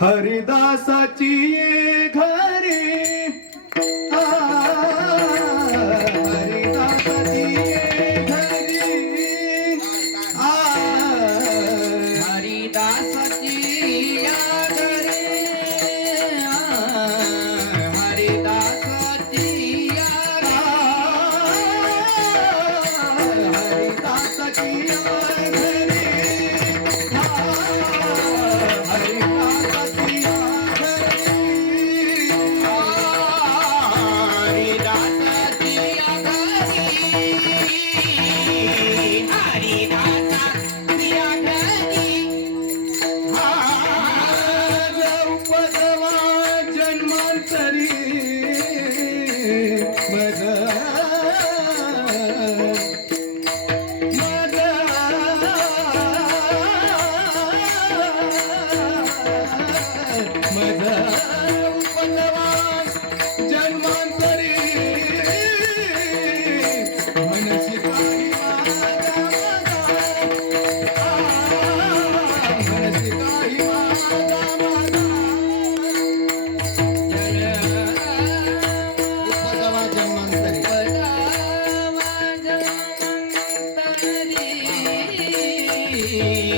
हरिदासाची see.